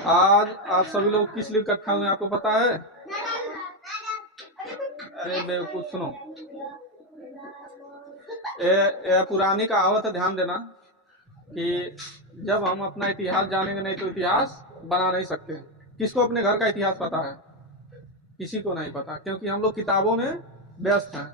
आज आप सभी लोग किस लिए इकट्ठा हुए आपको पता है? अरे बेवकूफ सुनो, ये पुरानी कहावत है, ध्यान देना कि जब हम अपना इतिहास जानेंगे नहीं तो इतिहास बना नहीं सकते। किसको अपने घर का इतिहास पता है? किसी को नहीं पता, क्योंकि हम लोग किताबों में व्यस्त हैं।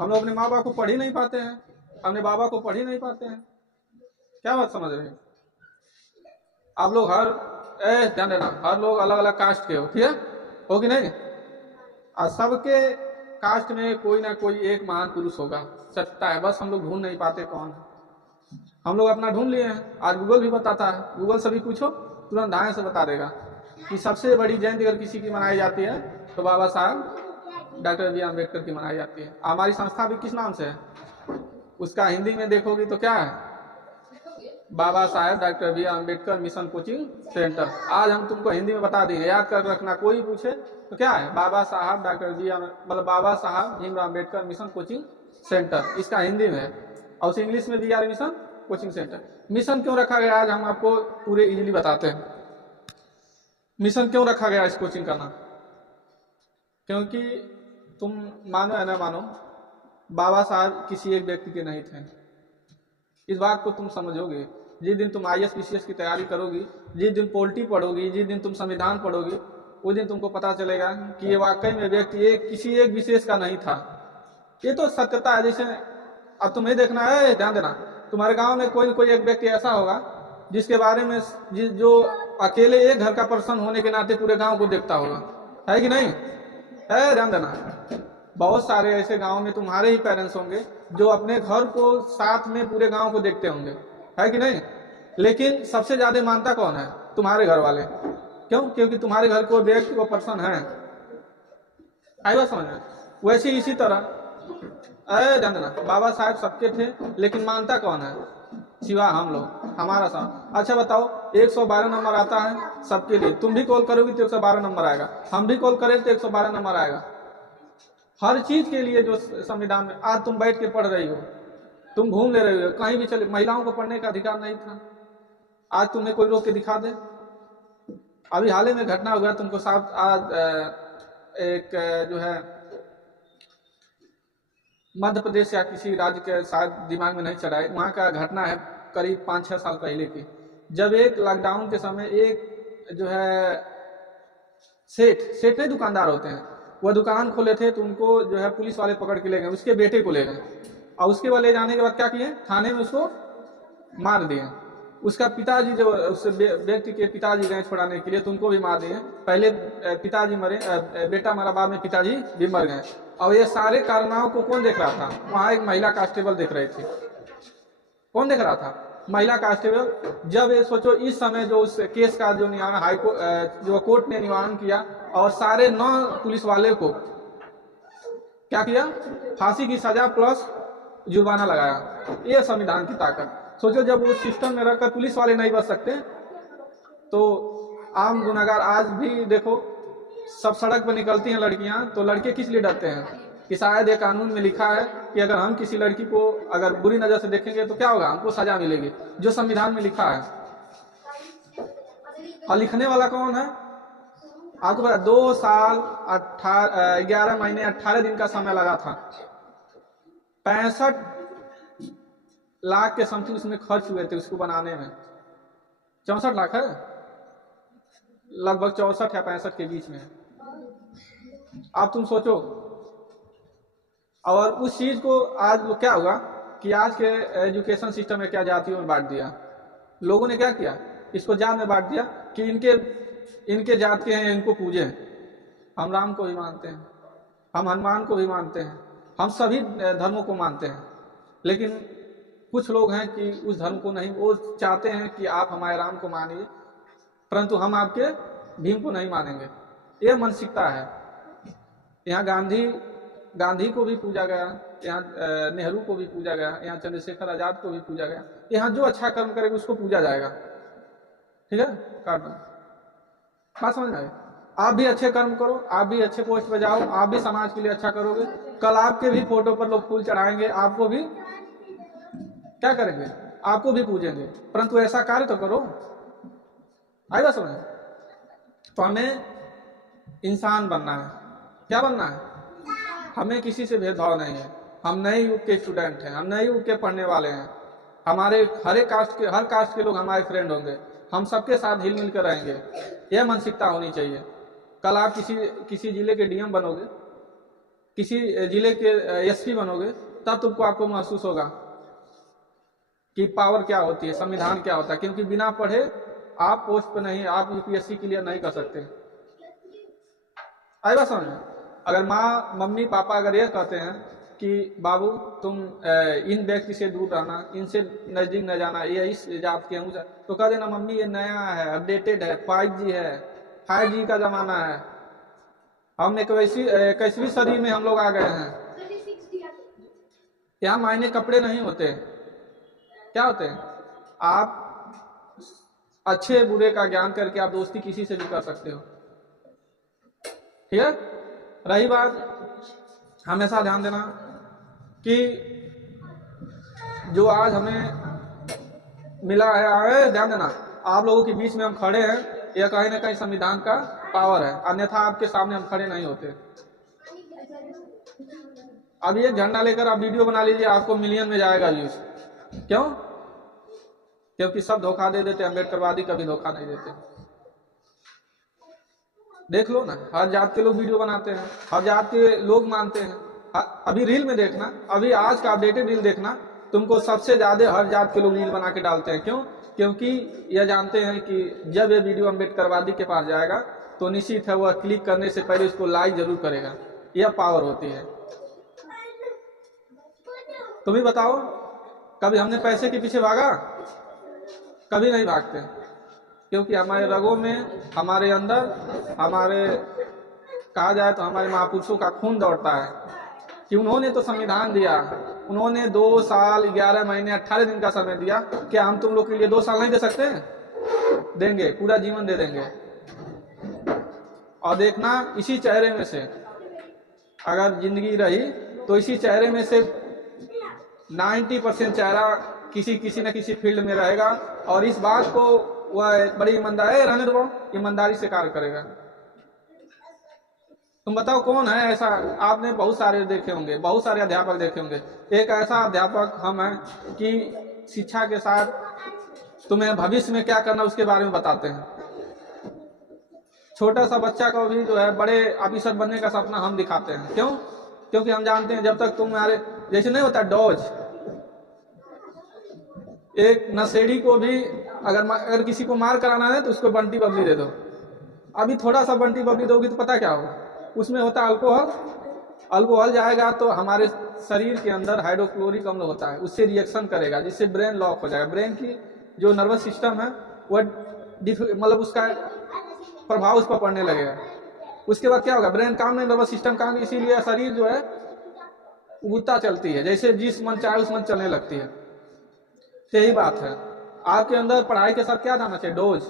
हम लोग अपने माँ बाप को पढ़ ही नहीं पाते हैं, अपने बाबा को पढ़ ही नहीं पाते हैं। क्या बात समझ रहे हैं आप लोग? ध्यान देना, हर लोग अलग अलग कास्ट के हो, ठीक है? हो कि नहीं? और सबके कास्ट में कोई ना कोई एक महान पुरुष होगा, सत्ता है, बस हम लोग ढूंढ नहीं पाते कौन है। हम लोग अपना ढूंढ लिए हैं, आज गूगल भी बताता है। गूगल से भी पूछो, तुरंत धाए से बता देगा कि सबसे बड़ी जयंती अगर किसी की मनाई जाती है तो बाबा साहब डॉक्टर बी आम्बेडकर की मनाई जाती है। हमारी संस्था भी किस नाम से है? उसका हिंदी में देखोगी तो क्या है? Baba Saheb doctor B Ambedkar mission coaching centre. आज हम तुमको हिंदी में बता देंगे, याद कर रखना। कोई पूछे तो क्या है? बाबा साहब डॉक्टर बी मतलब Baba Saheb Bhimrao Ambedkar mission coaching centre, इसका हिंदी में है। और उसे इंग्लिश में B R mission coaching centre. Mission क्यों रखा गया आज हम आपको पूरे इजीली बताते हैं। मिशन क्यों रखा गया इस कोचिंग का नाम? क्योंकि तुम मानो या ना मानो, बाबा साहब किसी एक व्यक्ति के नहीं थे। इस बात को तुम समझोगे जिस दिन तुम IAS PCS की तैयारी करोगी, जिस दिन पॉलिटी पढ़ोगी, जिस दिन तुम संविधान पढ़ोगी, उस दिन तुमको पता चलेगा कि ये वाकई में व्यक्ति किसी एक विशेष का नहीं था। ये तो सत्यता है। जैसे अब तुम्हें देखना है, ध्यान देना, तुम्हारे गांव में कोई न कोई एक व्यक्ति ऐसा होगा जिसके बारे में जो अकेले एक घर का पर्सन होने के नाते पूरे गांव को देखता होगा, है कि नहीं? है, ध्यान देना। बहुत सारे ऐसे गांव में तुम्हारे ही पेरेंट्स होंगे जो अपने घर को साथ में पूरे गांव को देखते होंगे, है कि नहीं? लेकिन सबसे ज्यादा मानता कौन है? तुम्हारे घर वाले। क्यों? क्योंकि तुम्हारे घर को व्यक्ति वो पर्सन है। आई बात समझ में? वैसे इसी तरह ध्यान देना, बाबा साहब सबके थे, लेकिन मानता कौन है? सिवा हम लोग, हमारा साथ। अच्छा बताओ, 112 नंबर आता है सबके लिए। तुम भी कॉल करोगे तो 112 नंबर आएगा, हम भी कॉल करें तो 112 नंबर आएगा। हर चीज के लिए जो संविधान में आज तुम बैठ के पढ़ रही हो, तुम घूम ले रही हो, कहीं भी चले। महिलाओं को पढ़ने का अधिकार नहीं था, आज तुम्हें कोई रोक के दिखा दे? अभी हाल ही में घटना हो गया, तुमको साथ आज एक जो है मध्य प्रदेश या किसी राज्य के शायद दिमाग में नहीं चढ़ा है, वहाँ का घटना है करीब 5-6 साल पहले की। जब एक लॉकडाउन के समय एक जो है सेठ नहीं, दुकानदार होते हैं, वह दुकान खोले थे, तो उनको जो है पुलिस वाले पकड़ के ले गए, उसके बेटे को ले गए। और उसके बाद ले जाने के बाद क्या किए? थाने में उसको मार दिए। उसका पिताजी, जो उस व्यक्ति के पिताजी गए छुड़ाने के लिए, तो उनको भी मार दिए। पहले पिताजी मरे, बेटा मरा, बाद में पिताजी भी मर गए। और ये सारे कारनामों को कौन देख रहा था? वहां एक महिला कांस्टेबल देख रही थी। कौन देख रहा था? महिला कांस्टेबल। जब ये सोचो, इस समय जो उस केस का जो निवारण हाईकोर्ट जो कोर्ट ने निवारण किया और सारे 9 पुलिस वाले को क्या किया? फांसी की सजा प्लस जुर्माना लगाया। ये संविधान की ताकत। सोचो, जब उस सिस्टम में रहकर पुलिस वाले नहीं बच सकते तो आम गुनाहगार। आज भी देखो, सब सड़क पर निकलती हैं लड़कियां, तो लड़के किस लिए डरते हैं? कि शायद ये कानून में लिखा है कि अगर हम किसी लड़की को अगर बुरी नजर से देखेंगे तो क्या होगा? हमको सजा मिलेगी, जो संविधान में लिखा है। और लिखने वाला कौन है? आपको पता, 2 साल 11 महीने 18 दिन का समय लगा था। 65 लाख के समथिंग उसमें खर्च हुए थे उसको बनाने में। 64 लाख है, लगभग 64 या 65 के बीच में। अब तुम सोचो, और उस चीज को आज क्या होगा कि आज के एजुकेशन सिस्टम में क्या जातियों में बांट दिया लोगों ने। क्या किया? इसको जात में बांट दिया कि इनके जात के हैं, इनको पूजे। हम राम को भी मानते हैं, हम हनुमान को भी मानते हैं, हम सभी धर्मों को मानते हैं। लेकिन कुछ लोग हैं कि उस धर्म को नहीं, वो चाहते हैं कि आप हमारे राम को मानिए परंतु हम आपके भीम को नहीं मानेंगे। यह मानसिकता है। यहाँ गांधी को भी पूजा गया, यहाँ नेहरू को भी पूजा गया, यहाँ चंद्रशेखर आजाद को भी पूजा गया। यहाँ जो अच्छा कर्म करेगा उसको पूजा जाएगा। ठीक है? काट दो, बात समझ में आए? आप भी अच्छे कर्म करो, आप भी अच्छे पोस्ट पे जाओ, आप भी समाज के लिए अच्छा करोगे। कल आपके भी फोटो पर लोग फूल चढ़ाएंगे, आपको भी क्या करेंगे? आपको भी पूजेंगे। परंतु ऐसा कार्य तो करो। आएगा समझ? तो हमें इंसान बनना है। क्या बनना है? हमें किसी से भेदभाव नहीं है। हम नए युग के स्टूडेंट हैं, हम नए युग के पढ़ने वाले हैं। हमारे हर कास्ट के लोग हमारे फ्रेंड होंगे। हम सबके साथ हिल मिल कर रहेंगे, यह मानसिकता होनी चाहिए। कल आप किसी जिले के डीएम बनोगे, किसी जिले के एसपी बनोगे, तब तुमको आपको महसूस होगा कि पावर क्या होती है, संविधान क्या होता है। क्योंकि बिना पढ़े आप पोस्ट पे नहीं, आप यूपीएससी क्लियर नहीं कर सकते। आई बात समझ में? अगर माँ मम्मी पापा अगर ये कहते हैं कि बाबू तुम इन व्यक्ति से दूर रहना, इनसे नजदीक न जाना, ये इस जात के हैं, तो कह देना मम्मी ये नया है, अपडेटेड है, 5G है, 5G का जमाना है, हम एक 21वीं सदी में हम लोग आ गए हैं। यहाँ मायने कपड़े नहीं होते। क्या होते हैं? आप अच्छे बुरे का ज्ञान करके आप दोस्ती किसी से भी कर सकते हो। ठीक है? रही बात, हमेशा ध्यान देना कि जो आज हमें मिला है, ध्यान देना, आप लोगों के बीच में हम खड़े हैं, यह कहीं ना कहीं संविधान का पावर है, अन्यथा आपके सामने हम खड़े नहीं होते। अभी एक झंडा लेकर आप वीडियो बना लीजिए, आपको मिलियन में जाएगा व्यूज। क्यों? क्योंकि सब धोखा दे देते, अम्बेडकरवादी कभी धोखा नहीं देते। देख लो ना, हर जात के लोग वीडियो बनाते हैं, हर जात के लोग मानते हैं। अभी रील में देखना, अभी आज का अपडेटेड रील देखना, तुमको सबसे ज्यादा हर जात के लोग रील बना के डालते हैं। क्यों? क्योंकि यह जानते हैं कि जब ये वीडियो अम्बेडकरवादी के पास जाएगा तो निश्चित है वह क्लिक करने से पहले उसको लाइक जरूर करेगा। यह पावर होती है। तुम ही बताओ, कभी हमने पैसे के पीछे भागा? कभी नहीं भागते, क्योंकि हमारे रगों में, हमारे अंदर, हमारे कहा जाए तो हमारे महापुरुषों का खून दौड़ता है कि उन्होंने तो संविधान दिया, उन्होंने 2 साल 11 महीने 18 दिन का समय दिया। क्या हम तुम लोग के लिए 2 साल नहीं दे सकते? देंगे, पूरा जीवन दे देंगे। और देखना, इसी चेहरे में से अगर जिंदगी रही तो इसी चेहरे में से 90% चेहरा किसी न किसी फील्ड में रहेगा, और इस बात को वह बड़ी ईमानदारी से कार्य करेगा। तुम बताओ कौन है ऐसा? आपने बहुत सारे देखे होंगे, बहुत सारे अध्यापक देखे होंगे। एक ऐसा अध्यापक हम हैं कि शिक्षा के साथ तुम्हें भविष्य में क्या करना उसके बारे में बताते हैं। छोटा सा बच्चा को भी जो है बड़े ऑफिसर बनने का सपना हम दिखाते हैं। क्यों? क्योंकि हम जानते हैं जब तक तुम्हारे जैसे नहीं होता डॉज, एक नशेड़ी को भी अगर किसी को मार कराना है तो उसको बंटी बबली दे दो। अभी थोड़ा सा बंटी बबली दोगी तो पता क्या होगा? उसमें होता अल्कोहल, अल्कोहल जाएगा तो हमारे शरीर के अंदर हाइड्रोक्लोरिक अम्ल होता है, उससे रिएक्शन करेगा, जिससे ब्रेन लॉक हो जाएगा। ब्रेन की जो नर्वस सिस्टम है वह मतलब उसका प्रभाव उस पर पड़ने लगेगा। उसके बाद क्या होगा? ब्रेन काम नहीं, नर्वस सिस्टम काम, इसीलिए शरीर जो है उगता चलती है, जैसे जिस मन चाहे उस मन चलने लगती है। यही बात है, आपके अंदर पढ़ाई के साथ क्या जाना चाहिए? डोज।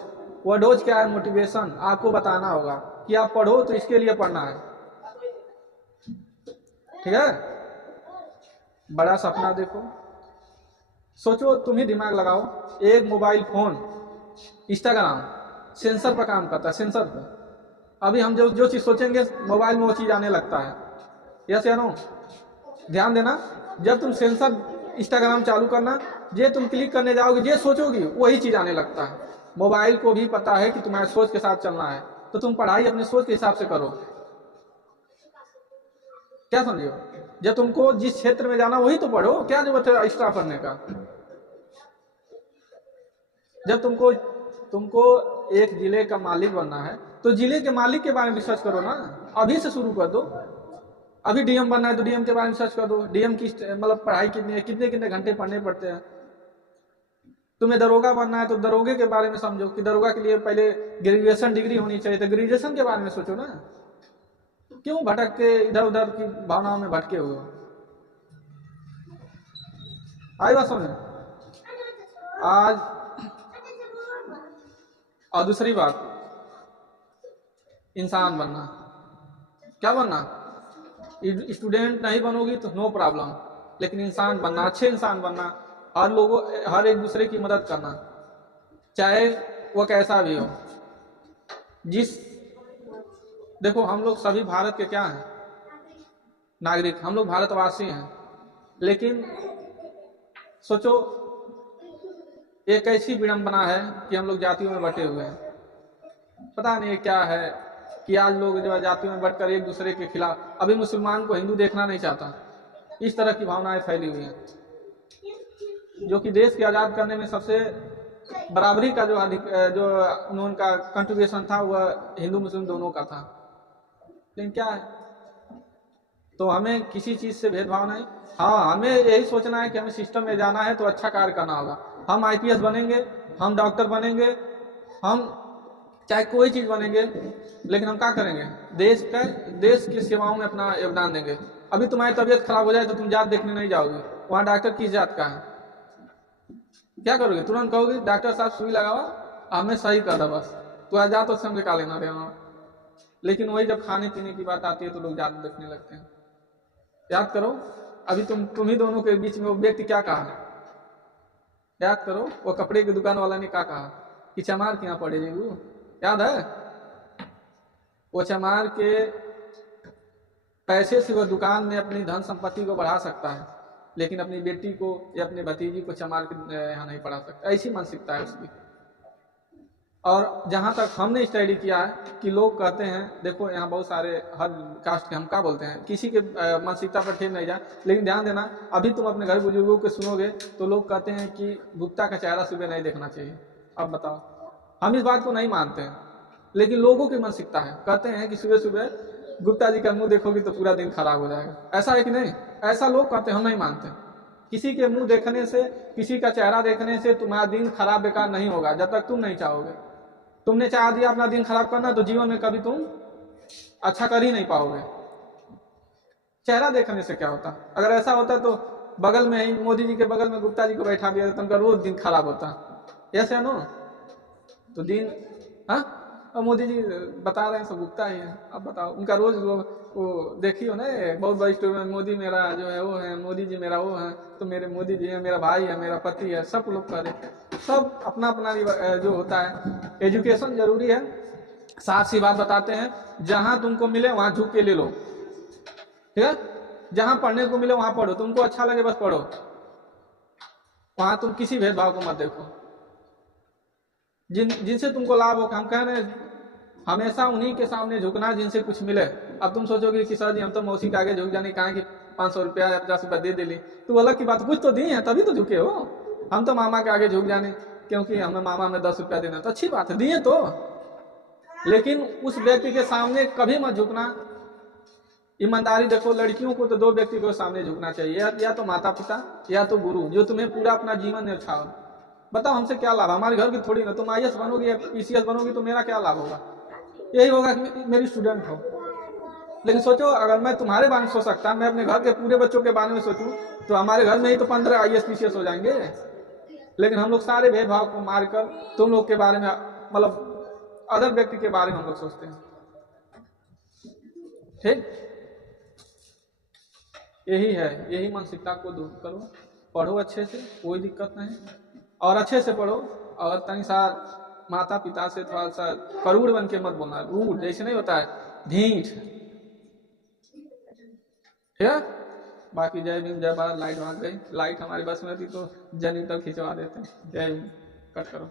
वह डोज क्या है? मोटिवेशन। आपको बताना होगा कि आप पढ़ो तो इसके लिए पढ़ना है। ठीक है? बड़ा सपना देखो, सोचो, तुम ही दिमाग लगाओ। एक मोबाइल फोन, इंस्टाग्राम सेंसर पर काम करता है, सेंसर पर। अभी हम जो चीज सोचेंगे मोबाइल में वो चीज आने लगता है। यस या नो? ध्यान देना, जब तुम सेंसर इंस्टाग्राम चालू करना, जे तुम क्लिक करने जाओगे, जे सोचोगी वही चीज आने लगता है। मोबाइल को भी पता है कि तुम्हारे सोच के साथ चलना है, तो तुम पढ़ाई अपने सोच के हिसाब से करो। क्या समझियो? जब तुमको जिस क्षेत्र में जाना वही तो पढ़ो, क्या जरूरत है एक्स्ट्रा पढ़ने का? जब तुमको एक जिले का मालिक बनना है तो जिले के मालिक के बारे में रिसर्च करो ना, अभी से शुरू कर दो। अभी डीएम बनना है तो डीएम के बारे में सर्च कर दो। डीएम की मतलब पढ़ाई कितनी है, कितने घंटे पढ़ने पड़ते हैं। तुम्हें दरोगा बनना है तो दरोगे के बारे में समझो कि दरोगा के लिए पहले ग्रेजुएशन डिग्री होनी चाहिए, तो ग्रेजुएशन के बारे में सोचो ना। क्यों भटक के इधर उधर की भावनाओं में भटके हुए हो? आई बात समझ? आज और दूसरी बात, इंसान बनना। क्या बनना? स्टूडेंट नहीं बनोगी तो नो प्रॉब्लम, लेकिन इंसान बनना, अच्छे इंसान बनना, हर एक दूसरे की मदद करना, चाहे वो कैसा भी हो। जिस देखो हम लोग सभी भारत के क्या हैं, नागरिक, हम लोग भारतवासी हैं। लेकिन सोचो एक ऐसी विडंबना है कि हम लोग जातियों में बटे हुए हैं। पता नहीं क्या है कि आज लोग जो है जातियों में बटकर एक दूसरे के खिलाफ, अभी मुसलमान को हिंदू देखना नहीं चाहता, इस तरह की भावनाएं फैली हुई हैं। जो कि देश के आज़ाद करने में सबसे बराबरी का जो उनका कंट्रीब्यूशन था वह हिंदू मुस्लिम दोनों का था। लेकिन क्या है, तो हमें किसी चीज से भेदभाव नहीं। हाँ, हमें यही सोचना है कि हमें सिस्टम में जाना है तो अच्छा कार्य करना होगा। हम आईपीएस बनेंगे, हम डॉक्टर बनेंगे, हम चाहे कोई चीज बनेंगे, लेकिन हम क्या करेंगे, देश की सेवाओं में अपना योगदान देंगे। अभी तुम्हारी तबीयत खराब हो जाए तो तुम जात देखने नहीं जाओगे, वहां डॉक्टर किस जात का है, क्या करोगे, तुरंत कहोगे डॉक्टर साहब सुई लगाओ, हमें सही कर दो बस, तो आ जा तो समझे का लेना देना। लेकिन वही जब खाने पीने की बात आती है तो लोग जात देखने लगते हैं। याद करो अभी तुम ही दोनों के बीच में वो व्यक्ति क्या कहा, याद करो वो कपड़े की दुकान वाला ने क्या कहा कि चमार के यहाँ पड़े वो याद है। वो चमार के पैसे से वो दुकान में अपनी धन संपत्ति को बढ़ा सकता है, लेकिन अपनी बेटी को या अपने भतीजी को चमार के यहाँ नहीं पढ़ा सकता। ऐसी मानसिकता है उसकी। और जहाँ तक हमने स्टडी किया है कि लोग कहते हैं, देखो यहाँ बहुत सारे हर कास्ट के, हम क्या बोलते हैं, किसी के मानसिकता पर ठेक नहीं जाए, लेकिन ध्यान देना अभी तुम अपने घर बुजुर्गों के सुनोगे तो लोग कहते हैं कि गुप्ता का चेहरा सुबह नहीं देखना चाहिए। अब बताओ, हम इस बात को नहीं मानते हैं, लेकिन लोगों की मानसिकता है, कहते हैं कि सुबह सुबह गुप्ता जी का मुंह देखोगे तो पूरा दिन खराब हो जाएगा। ऐसा है कि नहीं, ऐसा लोग कहते हैं, हम नहीं मानते। किसी के मुंह देखने से, किसी का चेहरा देखने से तुम्हारा दिन खराब बेकार नहीं होगा, जब तक तुम नहीं चाहोगे। तुमने चाह दिया अपना दिन खराब करना तो जीवन में कभी तुम अच्छा कर ही नहीं पाओगे। चेहरा देखने से क्या होता, अगर ऐसा होता तो बगल में ही मोदी जी के बगल में गुप्ता जी को बैठा दिया तो उनका रोज दिन खराब होता, ऐसे नो तो दिन। हाँ, अब मोदी जी बता रहे हैं सब गुप्ता ही है, अब बताओ उनका रोज वो देखियो ना, बहुत बड़ी स्टोरी में मोदी मेरा जो है वो है, मोदी जी मेरा वो है, तो मेरे मोदी जी है, मेरा भाई है, मेरा पति है, सब लोग कह रहे, सब अपना अपना जो होता है। एजुकेशन जरूरी है, साथ सी बात बताते हैं, जहां तुमको मिले वहां झुक के ले लो, ठीक है, जहां पढ़ने को मिले वहां पढ़ो, तुमको अच्छा लगे बस पढ़ो, वहां तुम किसी भेदभाव को मत देखो। जिनसे तुमको लाभ हो, हम कह रहे हैं हमेशा उन्हीं के सामने झुकना जिनसे कुछ मिले। अब तुम सोचोगे कि सर जी हम तो मौसी के आगे झुक जाने, कहा कि 500 रुपया या 50 रुपया दे ली, तो अलग की बात, कुछ तो दी है तभी तो झुके हो। हम तो मामा के आगे झुक जाने क्योंकि हमें मामा में 10 रुपया देना, तो अच्छी बात है, दिए तो, लेकिन उस व्यक्ति के सामने कभी मत झुकना। ईमानदारी देखो, लड़कियों को तो 2 व्यक्ति को सामने झुकना चाहिए, या तो माता पिता या तो गुरु, जो तुम्हें पूरा अपना जीवन न्यौछाओ। बताओ हमसे क्या लाभ, हमारे घर की थोड़ी ना, तुम आईएएस बनोगी या पीसीएस बनोगी तो मेरा क्या लाभ होगा, यही होगा कि मेरी स्टूडेंट हो। लेकिन सोचो अगर मैं तुम्हारे बारे में सोच सकता, मैं अपने घर के पूरे बच्चों के बारे में सोचूं तो हमारे घर में ही तो 15 आईएएस पीसीएस हो जाएंगे। लेकिन हम लोग सारे भेदभाव को मारकर तुम लोग के बारे में, मतलब अदर व्यक्ति के बारे में हम लोग सोचते हैं। ठीक, यही है, यही मानसिकता को दूर करो, पढ़ो अच्छे से, कोई दिक्कत नहीं, और अच्छे से पढ़ो, और तनी सा माता पिता से थोड़ा सा करूड़ बन के मत बोलना, रूड जैसे नहीं होता है, ढीठ, ठीक है। बाकी जय भीम, जय भारत। लाइट भाग गई, लाइट हमारी बस में थी तो जनरेटर खिंचवा देते हैं। जय भीम, कट करो।